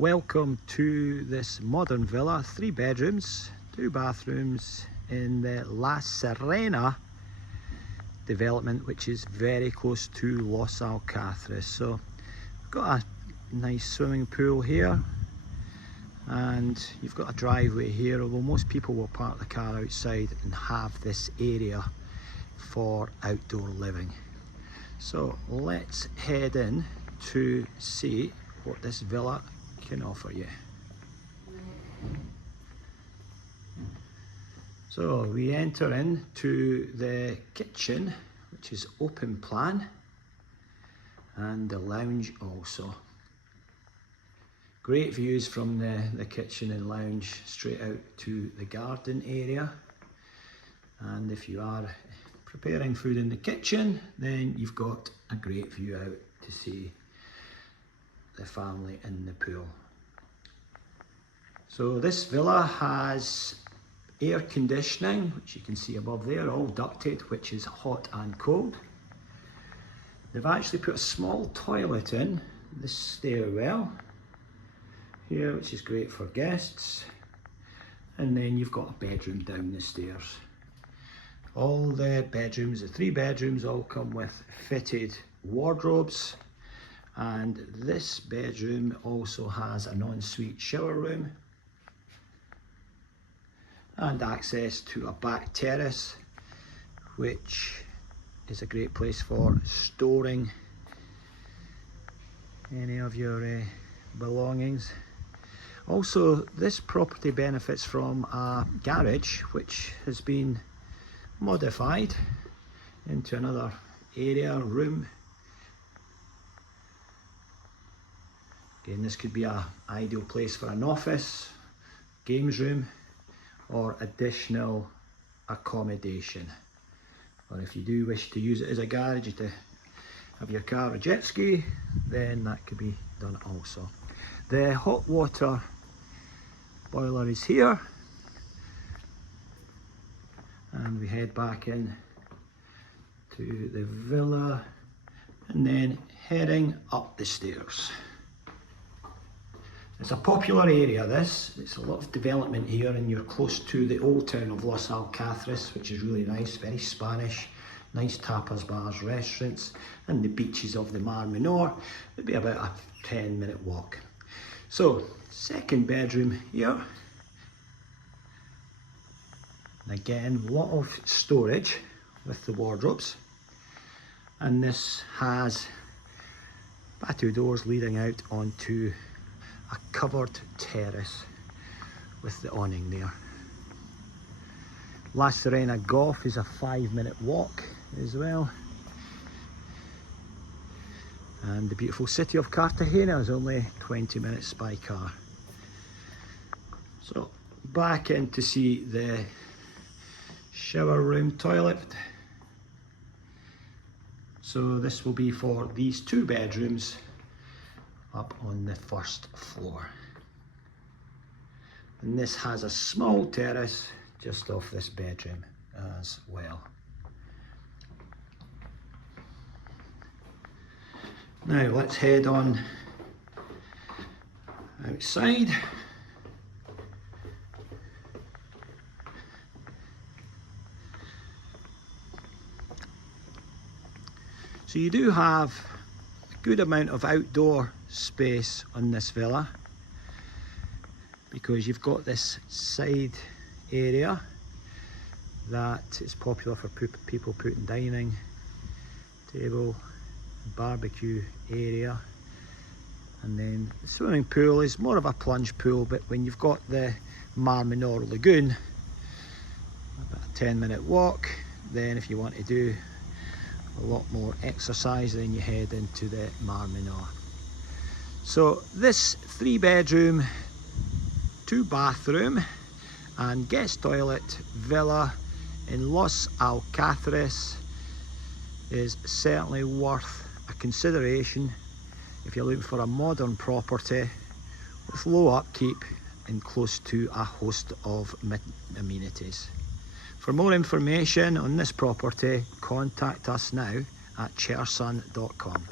Welcome to this modern villa, 3 bedrooms, 2 bathrooms in the La Serena development, which is very close to Los Alcázares. So we've got a nice swimming pool here, and you've got a driveway here, although most people will park the car outside and have this area for outdoor living. So let's head in to see what this villa can offer you. So we enter into the kitchen, which is open plan, and the lounge also. Great views from the kitchen and lounge straight out to the garden area. And if you are preparing food in the kitchen, then you've got a great view out to see the family in the pool. So this villa has air conditioning, which you can see above there, all ducted, which is hot and cold. They've actually put a small toilet in this stairwell here, which is great for guests. And then you've got a bedroom down the stairs. All the bedrooms, the 3 bedrooms, all come with fitted wardrobes. And this bedroom also has an ensuite shower room and access to a back terrace, which is a great place for storing any of your belongings. Also, this property benefits from a garage which has been modified into another area, room. Again, this could be an ideal place for an office, games room, or additional accommodation. Or if you do wish to use it as a garage to have your car or jet ski, then that could be done also. The hot water boiler is here, and we head back in to the villa and then heading up the stairs. It's a popular area, this. It's a lot of development here, and you're close to the old town of Los Alcázares, which is really nice, very Spanish. Nice tapas, bars, restaurants, and the beaches of the Mar Menor. It'd be about a 10-minute walk. So, second bedroom here. And again, a lot of storage with the wardrobes. And this has patio doors leading out onto a covered terrace with the awning there. La Serena Golf is a 5-minute walk as well. And the beautiful city of Cartagena is only 20 minutes by car. So back in to see the shower room toilet. So this will be for these 2 bedrooms up on the first floor. And this has a small terrace just off this bedroom as well. Now let's head on outside. So you do have a good amount of outdoor space on this villa, because you've got this side area that is popular for people putting dining table, barbecue area, and then the swimming pool is more of a plunge pool, but when you've got the Mar Menor Lagoon, about a 10-minute walk, then if you want to do a lot more exercise, then you head into the Mar Menor. So this 3-bedroom, 2-bathroom and guest toilet villa in Los Alcázares is certainly worth a consideration if you're looking for a modern property with low upkeep and close to a host of amenities. For more information on this property, contact us now at chersun.com.